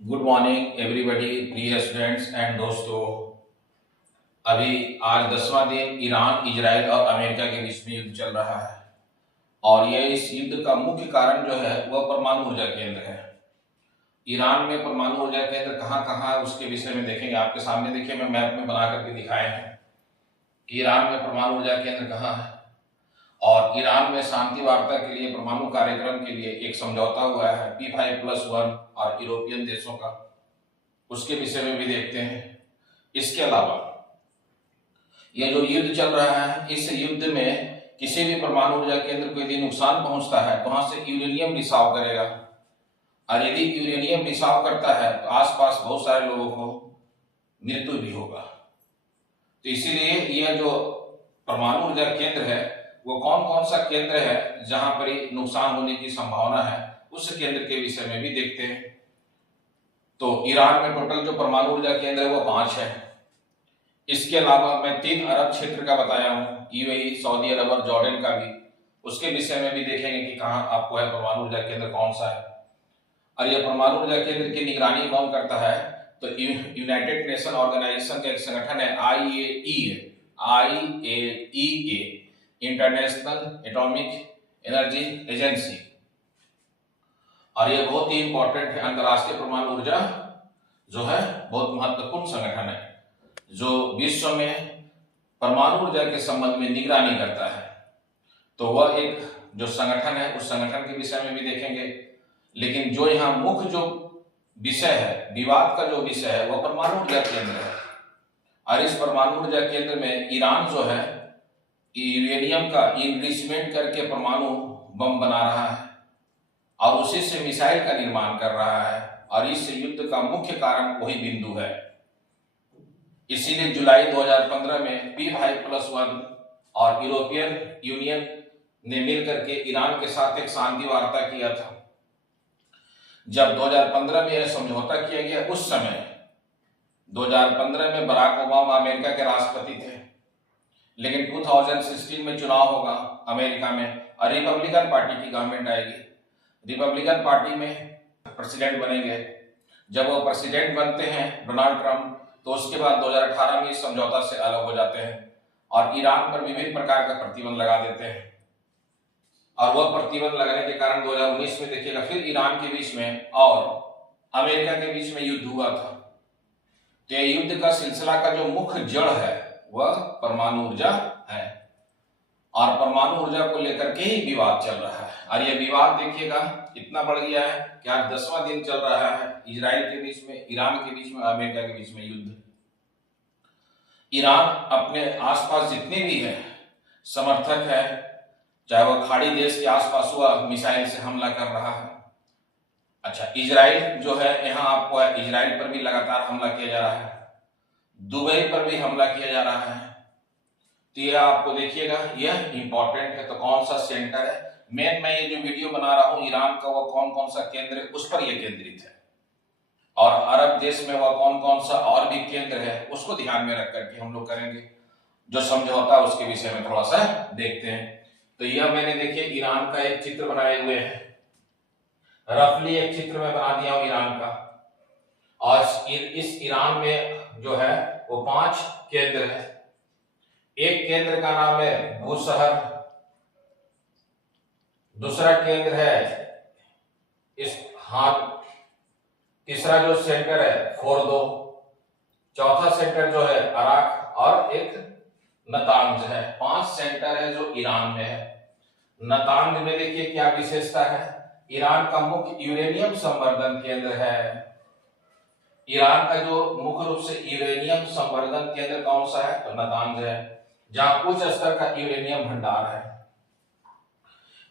Good morning everybody, प्रिय students and दोस्तों। अभी आज 10वां दिन ईरान, इजराइल और अमेरिका के बीच में युद्ध चल रहा है। और यह इस युद्ध का मुख्य कारण जो है वह परमाणु ऊर्जा केंद्र है। ईरान में परमाणु ऊर्जा केंद्र कहाँ कहाँ है उसके विषय में देखेंगे। आपके सामने देखिए, मैं मैप में बना करके दिखाए हैं कि ईरान में परमाणु ऊर्जा केंद्र कहाँ है। और ईरान में शांति वार्ता के लिए, परमाणु कार्यक्रम के लिए एक समझौता हुआ है P5+1 और यूरोपियन देशों का, उसके विषय में भी देखते हैं। इसके अलावा यह जो युद्ध चल रहा है, इस युद्ध में किसी भी परमाणु ऊर्जा केंद्र को यदि नुकसान पहुंचता है तो वहां से यूरेनियम रिसाव करेगा। और यदि यूरेनियम रिसाव करता है तो आसपास बहुत सारे लोगों को मृत्यु भी होगा। तो इसीलिए यह जो परमाणु ऊर्जा केंद्र है वो कौन कौन सा केंद्र है जहां पर नुकसान होने की संभावना है, उस केंद्र के विषय में भी देखते हैं। तो ईरान में टोटल जो परमाणु ऊर्जा केंद्र है वो 5 है। इसके अलावा मैं 3 अरब क्षेत्र का बताया हूँ, यूएई, सऊदी अरब और जॉर्डन का भी, उसके विषय में भी देखेंगे कि कहाँ आपको है परमाणु ऊर्जा केंद्र कौन सा है। और यह परमाणु ऊर्जा केंद्र की निगरानी कौन करता है, तो यूनाइटेड नेशन ऑर्गेनाइजेशन का एक संगठन है IAEA, international atomic energy agency. और यह बहुत ही इंपॉर्टेंट है, अंतरराष्ट्रीय परमाणु ऊर्जा जो है बहुत महत्वपूर्ण संगठन है जो विश्व में परमाणु ऊर्जा के संबंध में निगरानी करता है। तो वह एक जो संगठन है उस संगठन के विषय में भी देखेंगे। लेकिन जो यहाँ मुख्य जो विषय है, विवाद का जो विषय है, वह परमाणु ऊर्जा केंद्र है। और इस परमाणु ऊर्जा केंद्र में ईरान जो है यूरेनियम का इनरिचमेंट करके परमाणु बम बना रहा है और उसी से मिसाइल का निर्माण कर रहा है। और इस युद्ध का मुख्य कारण वही बिंदु है। इसीलिए जुलाई 2015 में P5+1 और यूरोपियन यूनियन ने मिलकर के ईरान के साथ एक शांति वार्ता किया था। जब 2015 में यह समझौता किया गया, उस समय 2015 में बराक ओबामा अमेरिका के राष्ट्रपति थे। लेकिन 2016 में चुनाव होगा अमेरिका में और रिपब्लिकन पार्टी की गवर्नमेंट आएगी। रिपब्लिकन पार्टी में प्रेसिडेंट बनेंगे। जब वो प्रेसिडेंट बनते हैं डोनाल्ड ट्रंप, तो उसके बाद 2018 में इस समझौता से अलग हो जाते हैं और ईरान पर विभिन्न प्रकार का प्रतिबंध लगा देते हैं। और वह प्रतिबंध लगाने के कारण 2019 में देखिएगा फिर ईरान के बीच में और अमेरिका के बीच में युद्ध हुआ था। तो ये युद्ध का सिलसिला का जो मुख्य जड़ है वह परमाणु ऊर्जा है और परमाणु ऊर्जा को लेकर के ही विवाद चल रहा है। और यह विवाद देखिएगा इतना बढ़ गया है कि आज 10वां दिन चल रहा है इजराइल के बीच में, ईरान के बीच में, अमेरिका के बीच में युद्ध। ईरान अपने आसपास जितने भी है समर्थक है, चाहे वह खाड़ी देश के आसपास हुआ, मिसाइल से हमला कर रहा है। अच्छा, इजराइल जो है यहाँ आपको है, इजराइल पर भी लगातार हमला किया जा रहा है, दुबई पर भी हमला किया जा रहा है। तो यह आपको देखिएगा यह इंपॉर्टेंट है। तो कौन सा सेंटर है, मैं ये जो वीडियो बना रहा हूं ईरान का, वह कौन कौन सा केंद्र है उस पर यह केंद्रित है। और अरब देश में वह कौन कौन सा और भी केंद्र है उसको ध्यान में रख करके हम लोग करेंगे जो समझौता उसके विषय में थोड़ा सा देखते हैं। तो यह मैंने देखिए ईरान का एक चित्र बनाए हुए है, रफली एक चित्र में बना दिया हूं ईरान का। और इस ईरान में जो है वो 5 केंद्र है। एक केंद्र का नाम है बूशहर, दूसरा केंद्र है इसफहान, तीसरा जो सेंटर है फोर्दो, चौथा सेंटर जो है अराक और एक नतांज है। 5 सेंटर है जो ईरान में है। नतांज में देखिए क्या विशेषता है, ईरान का मुख्य यूरेनियम संवर्धन केंद्र है। ईरान का जो मुख्य रूप से यूरेनियम संवर्धन केंद्र कौन सा है, तो नतांज है, जहां उच्च स्तर का यूरेनियम भंडार है।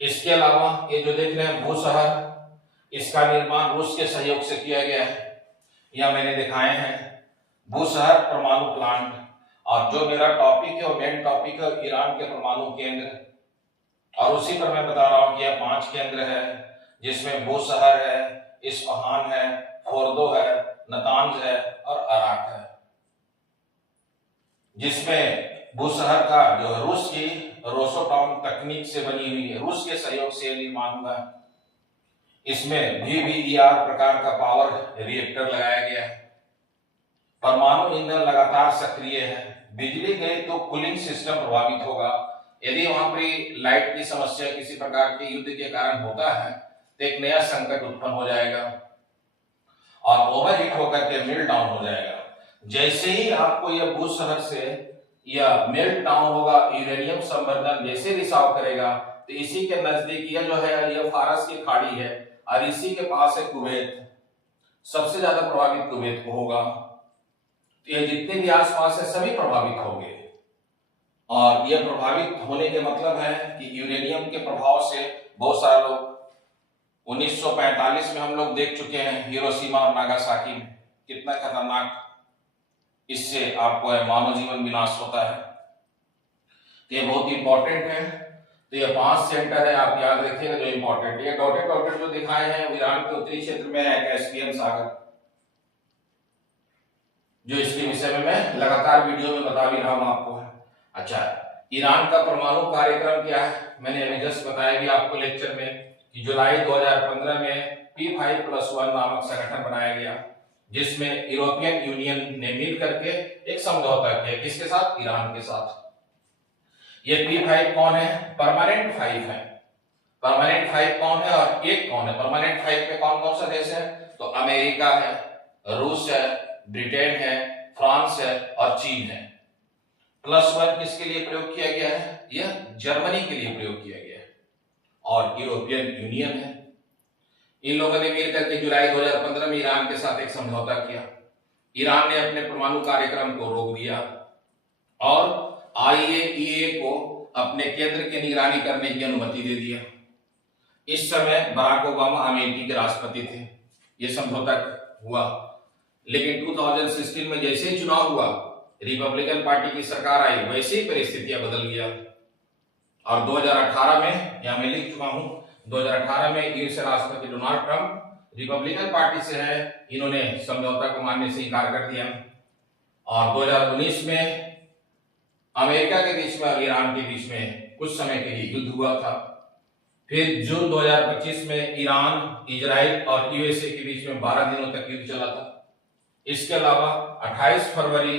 इसके अलावा ये जो देख रहे हैं बूशहर, इसका निर्माण रूस के सहयोग से किया गया है। यह मैंने दिखाए हैं बूशहर परमाणु प्लांट। और जो मेरा टॉपिक है वो मेन टॉपिक है ईरान के परमाणु केंद्र, और उसी पर मैं बता रहा हूं कि यह 5 केंद्र है जिसमें बूशहर है, इसफहान है, फोर्दो है, नतांज है और अराक है। जिसमें बूशहर का जो रूस की रोसोटॉम तकनीक से बनी हुई है, रूस के सहयोग से निर्माण हुआ है। इसमें VVER प्रकार का पावर रिएक्टर लगाया गया है। परमाणु ईंधन लगातार सक्रिय है। बिजली गई तो कूलिंग सिस्टम प्रभावित होगा। यदि वहां पर लाइट की समस्या किसी प्रकार के युद्ध के कारण होता है तो एक नया संकट उत्पन्न हो जाएगा और ओवरहीट होकर के मेल्ट डाउन हो जाएगा। जैसे ही आपको यह भूस्तर से यह मेल्ट डाउन होगा, यूरेनियम संवर्धन जैसे रिसाव करेगा तो इसी के नजदीक यह जो है यह फारस की खाड़ी है और इसी के पास है कुवैत। सबसे ज्यादा प्रभावित कुवैत को होगा। ये जितने भी आसपास है सभी प्रभावित होंगे और यह प्रभावित होने के मतलब है कि यूरेनियम के प्रभाव से बहुत सारे लोग 1945 में हम लोग देख चुके हैं हिरोशिमा और नागासाकी में कितना खतरनाक इससे आपको है मानव जीवन विनाश होता है। तो ये बहुत इंपॉर्टेंट है। तो ये 5 सेंटर है, आप याद रखिएगा जो इंपॉर्टेंट। ये डॉटेड डॉटेड जो दिखाए हैं ईरान के उत्तरी क्षेत्र में है कैस्पियन सागर, जो इसके विषय में मैं लगातार वीडियो में बता भी रहा हूं आपको। अच्छा, ईरान का परमाणु कार्यक्रम क्या है मैंने अभी जस्ट बताया भी आपको लेक्चर में कि जुलाई 2015 में P5+1 नामक संगठन बनाया गया जिसमें यूरोपियन यूनियन ने मिल करके एक समझौता किया। किसके साथ? ईरान के साथ। ये P5 कौन है? परमानेंट 5 है। परमानेंट 5 कौन है और एक कौन है? परमानेंट 5 में कौन कौन सा देश है? तो अमेरिका है, रूस है, ब्रिटेन है, फ्रांस है और चीन है। +1 किसके लिए प्रयोग किया गया है? यह जर्मनी के लिए प्रयोग किया गया है और यूरोपियन यूनियन है। इन लोगों ने मिलकर के जुलाई 2015 में ईरान के साथ एक समझौता किया। ईरान ने अपने परमाणु कार्यक्रम को रोक दिया और IAEA को अपने केंद्र की निगरानी करने की अनुमति दे दिया। इस समय बराक ओबामा अमेरिकी के राष्ट्रपति थे। यह समझौता हुआ, लेकिन 2016 में जैसे ही चुनाव हुआ, रिपब्लिकन पार्टी की सरकार आई, वैसे ही परिस्थितियां बदल गया और 2018 में यहां मैं लिख चुका हूं 2018 में यूएस राष्ट्रपति डोनाल्ड ट्रंप रिपब्लिकन पार्टी से है, इन्होंने समझौता को मानने से इनकार कर दिया और 2019 में अमेरिका के बीच में और ईरान के बीच में कुछ समय के लिए युद्ध हुआ था। फिर जून 2025 में ईरान, इजराइल और यूएसए के बीच में 12 दिनों तक युद्ध चला था। इसके अलावा 28 फरवरी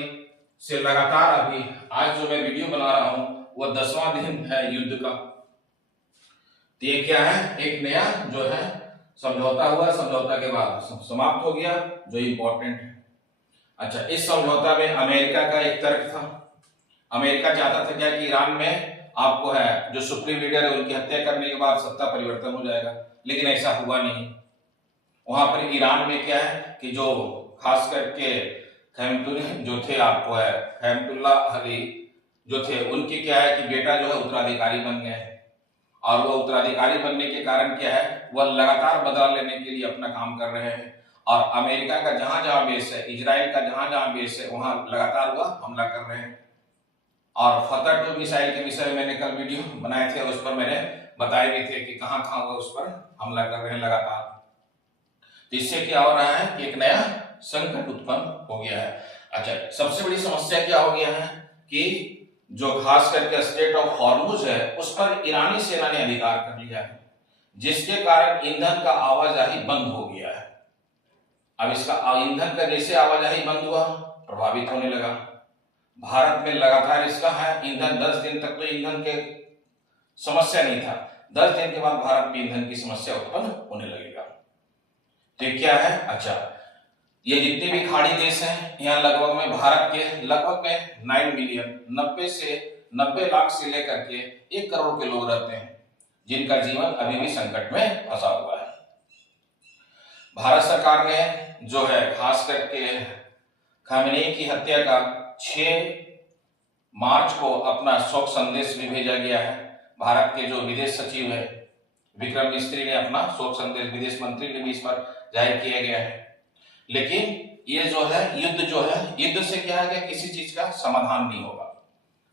से लगातार अभी आज जो मैं वीडियो बना रहा हूं वह 10वां दिन है युद्ध का। तो ये क्या है? एक नया जो है समझौता हुआ, समझौता के बाद समाप्त हो गया, जो इंपॉर्टेंट है। अच्छा, इस समझौता में अमेरिका का एक तर्क था। अमेरिका चाहता था क्या कि ईरान में आपको है जो सुप्रीम लीडर है उनकी हत्या करने के बाद सत्ता परिवर्तन हो जाएगा, लेकिन ऐसा हुआ नहीं। वहां पर ईरान में क्या है कि जो खास करके जो थे आपको है रहमतुल्लाह अली जो थे, उनके क्या है कि बेटा जो है उत्तराधिकारी बन गए और वो उत्तराधिकारी बनने के कारण क्या है वह लगातार बदला लेने के लिए अपना काम कर रहे हैं और अमेरिका का जहां जहां बेस है, इजराइल का जहां जहां बेस है, वहां लगातार वह हमला कर रहे हैं। और फतह 2 मिसाइल के विषय में मैंने कल वीडियो बनाए थे, उस पर मैंने बताए भी थे कि कहां कहां वह उस पर हमला कर रहे हैं लगातार। तो इससे क्या हो रहा है कि एक नया संकट उत्पन्न हो गया है। अच्छा, सबसे बड़ी समस्या क्या हो गया है कि जो खास करके स्ट्रेट ऑफ हॉर्मुज है उस पर ईरानी सेना ने अधिकार कर लिया है, जिसके कारण ईंधन का आवाजाही बंद हो गया है। अब इसका ईंधन का जैसे आवाजाही बंद हुआ, प्रभावित होने लगा। भारत में लगातार इसका है ईंधन 10 दिन तक तो ईंधन के समस्या नहीं था, 10 दिन के बाद भारत में ईंधन की समस्या उत्पन्न होने लगेगा। तो क्या है? अच्छा, ये जितने भी खाड़ी देश हैं यहाँ लगभग में भारत के लगभग में 9 मिलियन 90 लाख से लेकर के 1 करोड़ के लोग रहते हैं, जिनका जीवन अभी भी संकट में फंसा हुआ है। भारत सरकार ने जो है खास करके खामेनेई की हत्या का 6 मार्च को अपना शोक संदेश भी भेजा गया है। भारत के जो विदेश सचिव है विक्रम मिस्त्री ने अपना शोक संदेश, विदेश मंत्री ने भी इस पर जाहिर किया गया है। लेकिन ये जो है युद्ध से क्या है कि किसी चीज का समाधान नहीं होगा।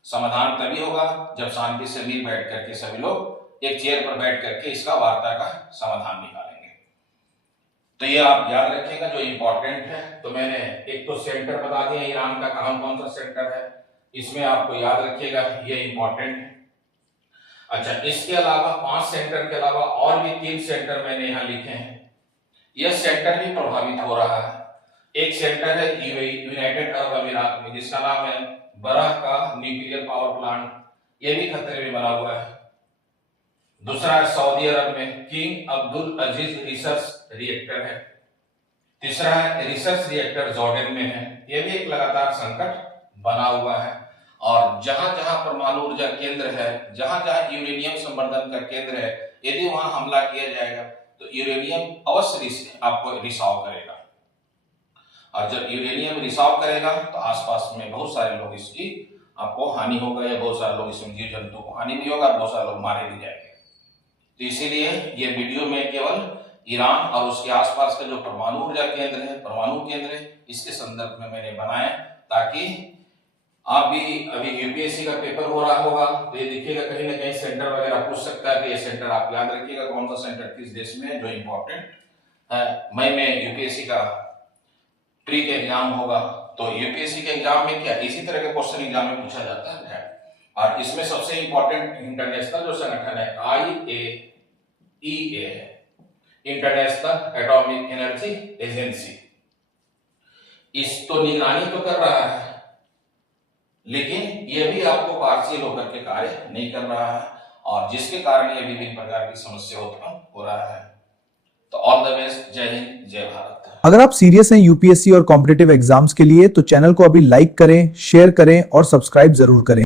समाधान तभी होगा जब शांति से मिल बैठ करके सभी लोग एक चेयर पर बैठ करके इसका वार्ता का समाधान निकालेंगे। तो ये आप याद रखिएगा जो इंपॉर्टेंट है। तो मैंने एक तो सेंटर बता दिया ईरान का कौन सा सेंटर है, इसमें आपको याद रखिएगा ये इंपॉर्टेंट है। अच्छा, इसके अलावा 5 सेंटर के अलावा और भी 3 सेंटर मैंने यहाँ लिखे हैं। यह सेंटर भी प्रभावित हो रहा है। एक सेंटर है यूनाइटेड अरब अमीरात में, जिसका नाम है बरह का न्यूक्लियर पावर प्लांट, यह भी खतरे में बना हुआ है। दूसरा है सऊदी अरब में किंग अब्दुल अजीज रिसर्च रिएक्टर है। तीसरा है रिसर्च रिएक्टर जॉर्डन में है, यह भी एक लगातार संकट बना हुआ है। और जहां जहां परमाणु ऊर्जा केंद्र है, जहां जहां यूरेनियम संवर्धन का केंद्र है, यदि वहां हमला किया जाएगा तो यूरेनियम अवश्य आपको रिसाव करेगा। और जब यूरेनियम रिसाव करेगा तो आसपास में बहुत सारे लोग इसकी आपको हानि होगा, या बहुत सारे लोग इसमें जीव जंतु को हानि भी होगा, बहुत सारे लोग मारे भी जाएंगे। तो इसीलिए ये वीडियो में केवल ईरान और उसके आसपास का जो परमाणु ऊर्जा केंद्र है, परमाणु केंद्र है, इसके संदर्भ में मैंने बनाया, ताकि आप भी अभी यूपीएससी का पेपर हो रहा होगा तो ये देखिएगा कहीं ना कहीं सेंटर वगैरह पूछ सकता है, कि ये सेंटर आप याद रखिएगा कौन सा सेंटर किस देश में है जो इंपॉर्टेंट है। मई में यूपीएससी का प्री के एग्जाम होगा, तो यूपीएससी के एग्जाम में क्या इसी तरह के क्वेश्चन एग्जाम में पूछा जाता है। और इसमें सबसे इंपॉर्टेंट इंटरनेशनल जो संगठन है IAEA है, इंटरनेशनल एटॉमिक एनर्जी एजेंसी। इस तो निगरानी तो कर रहा है, लेकिन यह भी आपको पार्शियल होकर के कार्य नहीं कर रहा है, और जिसके कारण यह विभिन्न प्रकार की समस्या उत्पन्न हो रहा है। तो ऑल द बेस्ट, जय हिंद, जय भारत। अगर आप सीरियस हैं यूपीएससी और कॉम्पिटिटिव एग्जाम्स के लिए तो चैनल को अभी लाइक करें, शेयर करें और सब्सक्राइब जरूर करें।